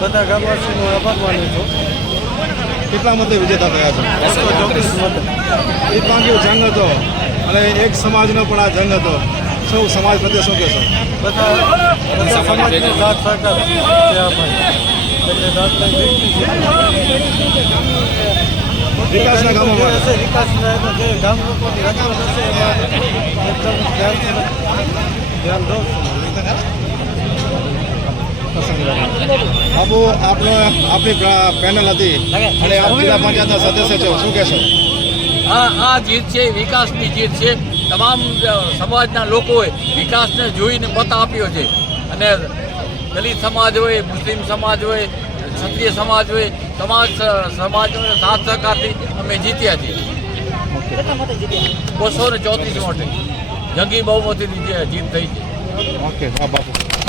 બધા ગામવાસીનો આભાર માનું છું. કેટલા મતે વિજેતા થયા છે? બસો ચોવીસ મતે. એ પાંગ્યો જંગ હતો અને એક સમાજનો પણ આ જંગ હતો. સૌ સમાજ પ્રત્યે શું કહેશો? બધા બધા સમાજનો સાથ સહકાર છે વિકાસના કામો હશે વિકાસના જે ગામ લોકોની રજૂઆત હશે એમાં એકદમ ધ્યાન ધ્યાન દઉં બાબુ આપણે આપણી પેનલ હતી. અને આપ જિલ્લા પંચાયતના સદસ્ય છો. શું કહેશો? આ આ જીત છે વિકાસની જીત છે. તમામ સમાજના લોકોએ વિકાસને જોઈને મત આપ્યો છે. અને દલિત સમાજ હોય મુસ્લિમ સમાજ હોય ક્ષત્રિય સમાજ હોય તમામ સ- સમાજોને સાથ સહકારથી અમે જીત્યા છીએ. બસો ને ચોત્રીસ માટે જંગી બહુમતીની જીત થઈ છે. ઓકે બાપુ